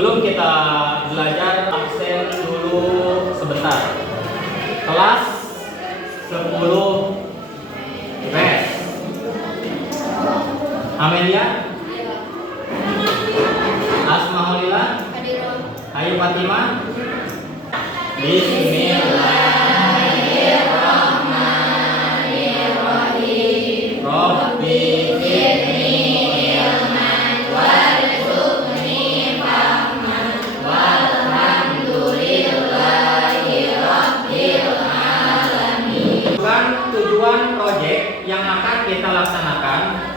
sebelum kita belajar, absen dulu sebentar. Kelas 10 res. Amelia, Asmaulillah, Ayu Fatimah. Bismillahirrahmanirrahim. Rabbi zidni ilman warzuqni fahman walhamdulillahi rabbil alamin. Tujuan proyek yang akan kita laksanakan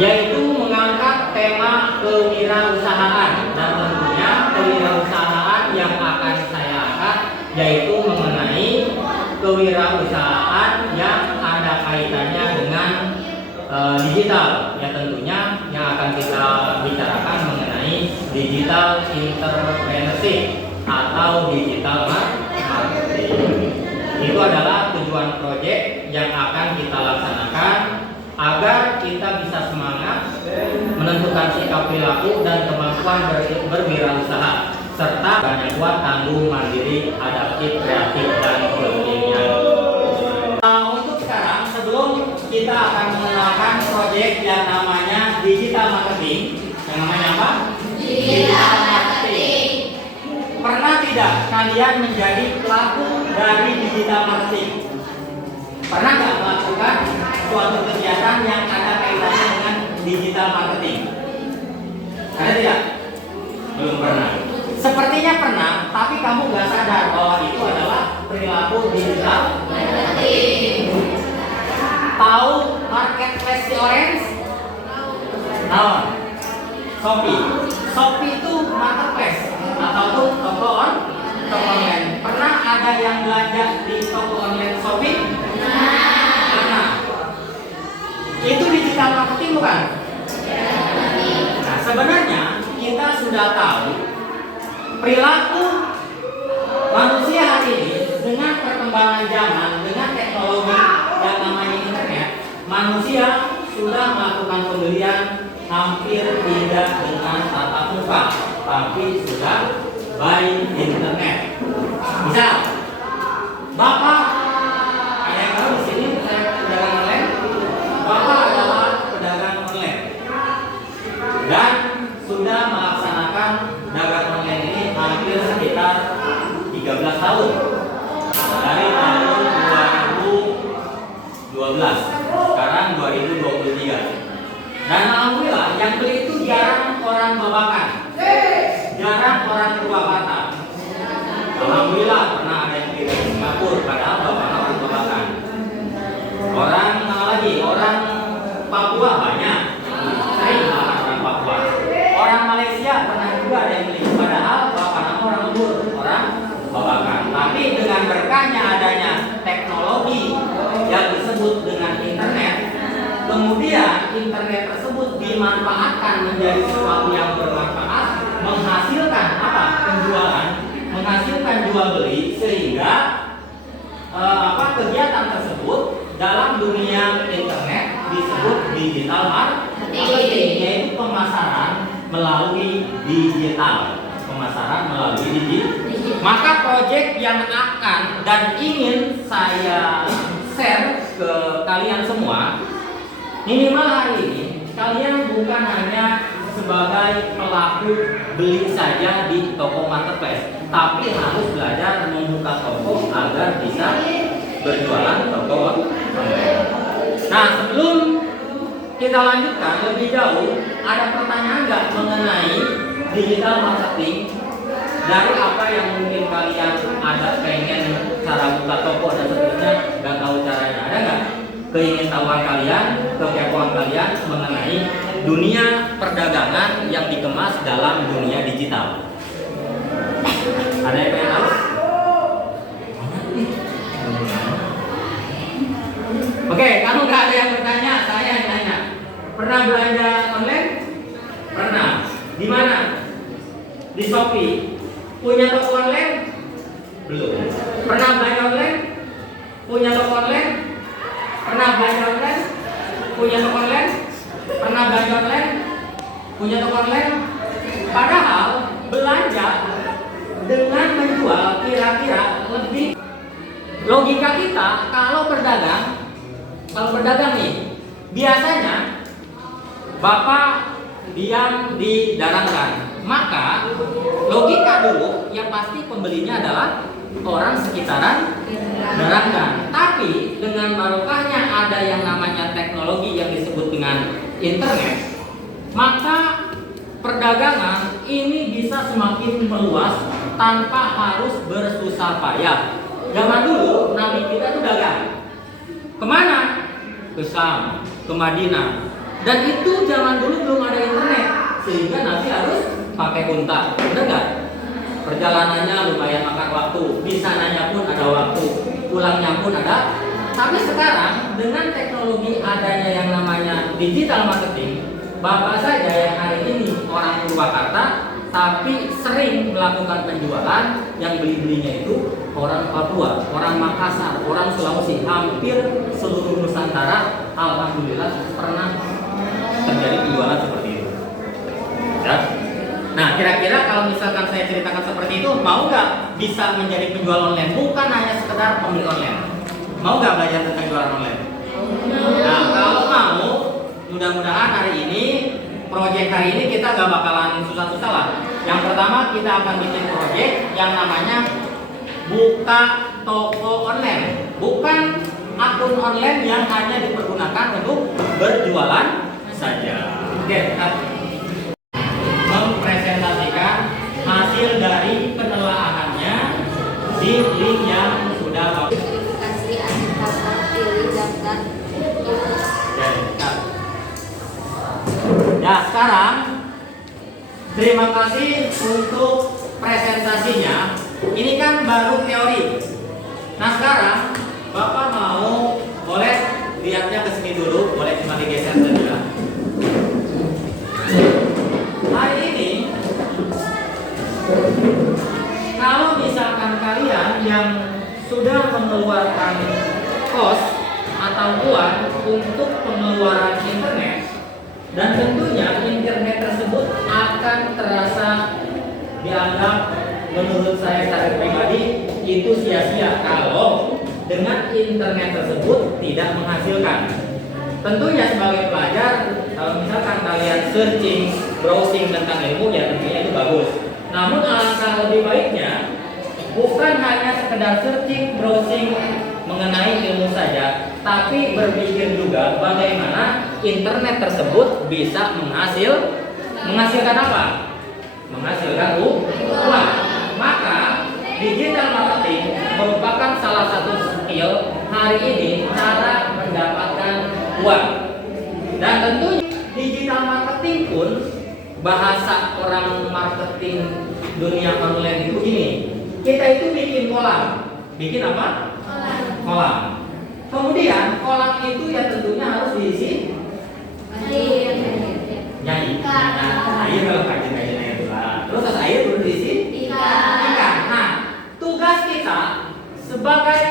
yaitu mengangkat tema kewirausahaan, dan tentunya kewirausahaan yang akan saya angkat yaitu mengenai kewirausahaan yang ada kaitannya dengan digital. Ya, tentunya yang akan kita bicarakan mengenai digital entrepreneurship atau digital marketing. Itu adalah tujuan proyek yang akan kita laksanakan agar kita bisa semangat menentukan sikap perilaku dan kemampuan berwirausaha, serta banyak kuat, tangguh, mandiri, adaptif, kreatif, dan kekinian. Untuk sekarang, sebelum kita akan mengenalkan proyek yang namanya digital marketing, yang namanya apa? Digital marketing. Pernah tidak kalian menjadi pelaku dari digital marketing? Pernah nggak melakukan suatu kegiatan yang ada kaitannya dengan digital marketing? Ada tidak? Belum pernah. Sepertinya pernah, tapi kamu nggak sadar bahwa itu adalah perilaku digital marketing. Tahu marketplace di Orange? Tahu? Shopee. Shopee itu marketplace atau toko online. Pernah ada yang belanja di toko online Shopee? Itu digital marketing bukan? Nah, sebenarnya kita sudah tahu perilaku manusia hari ini dengan perkembangan zaman, dengan teknologi yang namanya internet, manusia sudah melakukan pembelian hampir tidak dengan tatap muka, tapi sudah by internet. Misal, Bapak ada yang tahu di sini saya pedagang online? Bapak adalah pedagang online dan sudah melaksanakan dagang online ini hampir sekitar 13 tahun dari tahun 2012, sekarang 2023. Dan alhamdulillah yang beli itu jarang orang Babakan, jarang orang Purwakarta. Alhamdulillah pernah ada yang beli dari Singapura, padahal bapaknya orang Babakan. Orang lagi, orang Papua banyak, sering orang Papua. Orang Malaysia pernah juga ada yang beli, padahal bapaknya orang Lembur, orang Babakan. Tapi dengan berkahnya adanya teknologi yang disebut dengan internet, kemudian internet tersebut dimanfaatkan menjadi sesuatu yang bermanfaat, menghasilkan apa? Penjualan, menghasilkan jual beli, sehingga kegiatan tersebut dalam dunia internet disebut digital marketing, yaitu pemasaran melalui digital. Pemasaran melalui digital. Maka proyek yang akan dan ingin saya share ke kalian semua, minimal hari ini kalian bukan hanya sebagai pelaku beli saja di toko marketplace, tapi harus belajar membuka toko agar bisa berjualan toko online. Nah, sebelum kita lanjutkan lebih jauh, ada pertanyaan nggak mengenai digital marketing? Dari apa yang mungkin kalian ada pengen cara buka toko dan seterusnya, nggak tahu caranya, ada nggak? Keingintahuan kalian, kekepoan kalian mengenai dunia perdagangan yang dikemas dalam dunia digital. Ada yang pengen tahu? Oke, kalau nggak ada yang bertanya, saya yang tanya. Pernah belanja online? Pernah. Di mana? Di Shopee. Punya toko online? Belum. Pernah belanja online? Punya toko online? Pernah belanja online? Punya toko online? Pernah belanja online? Punya toko online? Padahal belanja dengan menjual kira-kira lebih, logika kita kalau berdagang nih, biasanya Bapak diam di darangkan, maka logika dulu yang pasti pembelinya adalah orang sekitaran darangkan. Tapi dengan barokahnya ada yang namanya teknologi yang disebut dengan internet, maka perdagangan ini bisa semakin meluas tanpa harus bersusah payah. Zaman dulu Nabi kita tuh dagang kemana? Ke Syam, ke Madinah. Dan itu zaman dulu belum ada internet, sehingga Nabi harus pakai unta, benar nggak? Perjalanannya lumayan makan waktu, di sananya pun ada waktu, pulangnya pun ada. Tapi sekarang dengan teknologi adanya yang namanya digital marketing, Bapak saja yang hari ini orang Purwakarta, tapi sering melakukan penjualan, yang beli-belinya itu orang Papua, orang Makassar, orang Sulawesi, hampir seluruh Nusantara, alhamdulillah pernah terjadi penjualan seperti itu. Ya. Nah, kira-kira kalau misalkan saya ceritakan seperti itu, mau nggak bisa menjadi penjual online? Bukan hanya sekedar pembeli online. Mau nggak belajar tentang jualan online? Nah, kalau mau, mudah-mudahan hari ini, proyek hari ini kita nggak bakalan susah-susah lah. Yang pertama kita akan bikin proyek yang namanya buka toko online, bukan akun online yang hanya dipergunakan untuk berjualan saja. Oke, kita mempresentasikan hasil dari penelaahannya di link yang sudah verifikasi antara pilih daftar. Ya, sekarang terima kasih untuk presentasinya. Ini kan baru teori. Nah, sekarang Bapak mau, boleh lihatnya ke sini dulu, boleh cuma digeser saja. Hari ini, kalau misalkan kalian yang sudah mengeluarkan kos atau uang untuk pengeluaran internet, dan tentunya internet tersebut akan terasa dianggap, menurut saya secara pribadi, itu sia-sia kalau dengan internet tersebut tidak menghasilkan. Tentunya sebagai pelajar, kalau misalkan kalian searching, browsing tentang ilmu, ya tentunya itu bagus. Namun alangkah lebih baiknya bukan hanya sekedar searching, browsing mengenai ilmu saja, tapi berpikir juga bagaimana internet tersebut bisa menghasilkan apa? Menghasilkan uang. Maka digital marketing merupakan salah satu skill hari ini cara mendapatkan uang. Dan tentunya digital marketing pun, bahasa orang marketing dunia online itu gini, kita itu bikin kolam. Bikin apa? Kolam. Kemudian kolam itu ya tentunya harus diisi air. Air kalau kajian air lah. Terus air perlu diisi ikan. Nah, tugas kita sebagai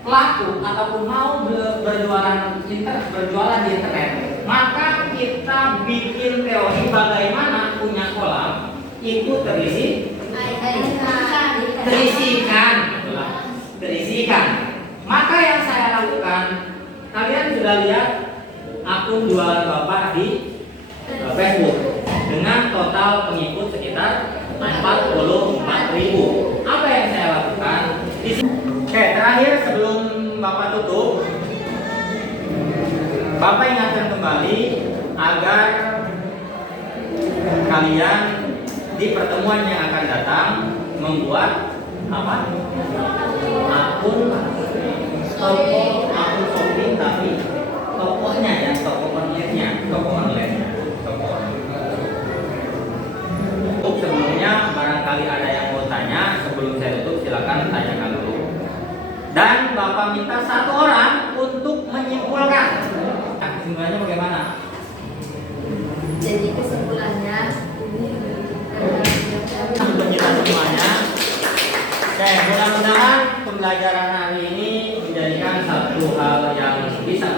pelaku ataupun mau berjualan di internet, maka kita bikin teori bagaimana punya kolam itu terisi ikan. Maka yang saya lakukan, kalian sudah lihat akun jualan Bapak di Facebook dengan total pengikut sekitar 44.000. Apa yang saya lakukan? Oke, terakhir sebelum Bapak tutup, Bapak ingatkan kembali agar kalian di pertemuan yang akan datang membuat apa? Akun shopping, tapi tokonya ya, toko online-nya. Sebelumnya barangkali ada yang mau tanya, sebelum saya tutup silakan tanyakan dulu. Dan Bapak minta satu orang untuk menyimpulkan. Kesimpulannya bagaimana? Jadi kesimpulannya Untuk kita semuanya. Oke, mudah-mudahan pembelajaran hari ini menjadikan satu hal yang bisa